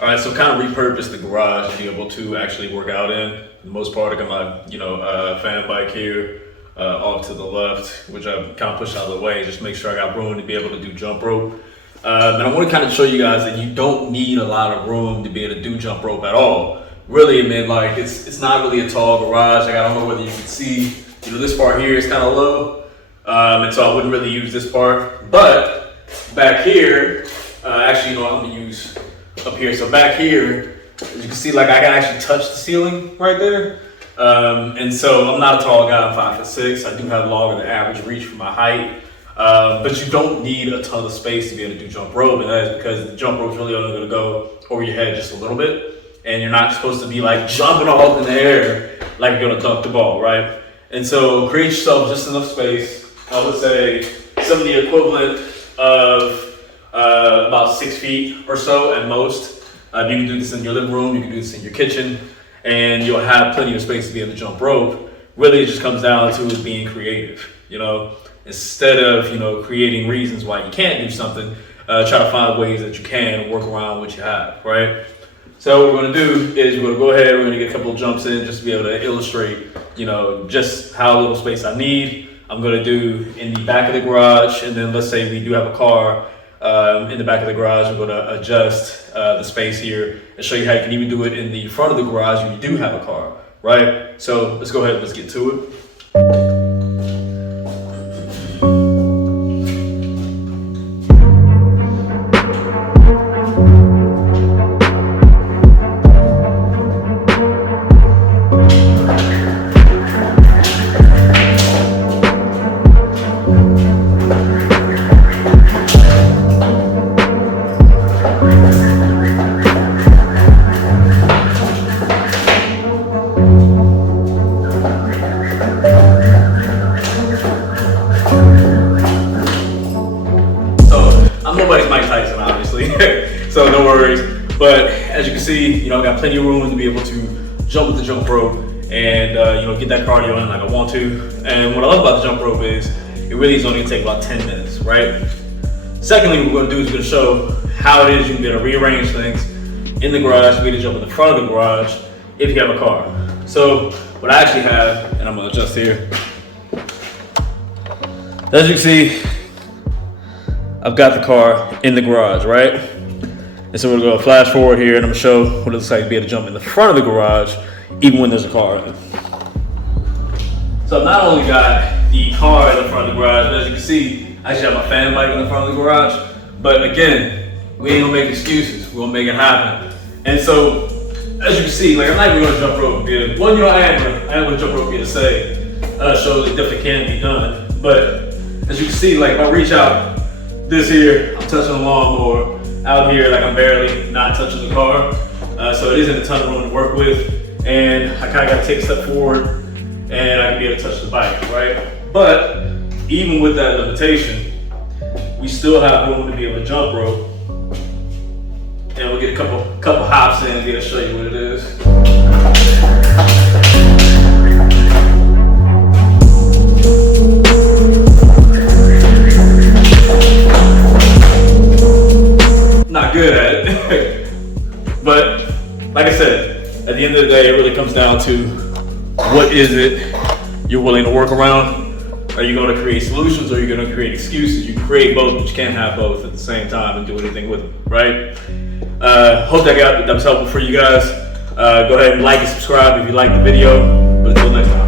All right, so kind of repurpose the garage to be able to actually work out in. For the most part, I got my fan bike here off to the left, which I've kind of pushed out of the way, just make sure I got room to be able to do jump rope. And I want to kind of show you guys that you don't need a lot of room to be able to do jump rope at all. Really, I mean, like it's not really a tall garage. Like, I don't know whether you can see, this part here is kind of low, and so I wouldn't really use this part. But back here, actually, I'm gonna use up here. So back here, as you can see, like I can actually touch the ceiling right there. And so I'm not a tall guy, I'm 5'6". I do have longer than average reach for my height. But you don't need a ton of space to be able to do jump rope, and that is because the jump rope's really only gonna go over your head just a little bit. And you're not supposed to be like jumping all up in the air like you're gonna dunk the ball, right? And so create yourself just enough space. I would say some of the equivalent of about 6 feet or so at most. You can do this in your living room, you can do this in your kitchen, and you'll have plenty of space to be able to jump rope. Really, it just comes down to it being creative, Instead of, creating reasons why you can't do something, try to find ways that you can work around what you have, right? So what we're gonna do is we're gonna go ahead, we're gonna get a couple of jumps in just to be able to illustrate, just how little space I need. I'm gonna do in the back of the garage, and then let's say we do have a car in the back of the garage. We're gonna adjust the space here and show you how you can even do it in the front of the garage if you do have a car, right? So let's go ahead and let's get to it. Nobody's Mike Tyson, obviously, so no worries. But as you can see, I got plenty of room to be able to jump with the jump rope and get that cardio in like I want to. And what I love about the jump rope is it really is only gonna take about 10 minutes, right? Secondly, what we're gonna do is we're gonna show how it is you can be able to rearrange things in the garage to be able to jump in the front of the garage if you have a car. So what I actually have, and I'm gonna adjust here. As you can see, I've got the car in the garage, right? And so we're gonna go flash forward here and I'm gonna show what it looks like to be able to jump in the front of the garage, even when there's a car in it. So I've not only got the car in the front of the garage, but as you can see, I actually have my fan bike in the front of the garage. But again, we ain't gonna make excuses, we're gonna make it happen. And so, as you can see, like I'm not even gonna jump rope via, well, I am gonna jump rope via say, shows it definitely can be done. But as you can see, like if I reach out, this here, I'm touching the lawnmower. Out here, like I'm barely not touching the car. So it isn't a ton of room to work with. And I kind of got to take a step forward and I can be able to touch the bike, right? But even with that limitation, we still have room to be able to jump rope. And we'll get a couple hops in and be able to show you what it is. Not good at it. But like I said, at the end of the day, it really comes down to what is it you're willing to work around. Are you going to create solutions or are you going to create excuses? You can create both, but you can't have both at the same time and do anything with them, right? Hope that was helpful for you guys. Go ahead and like and subscribe if you liked the video. But until next time.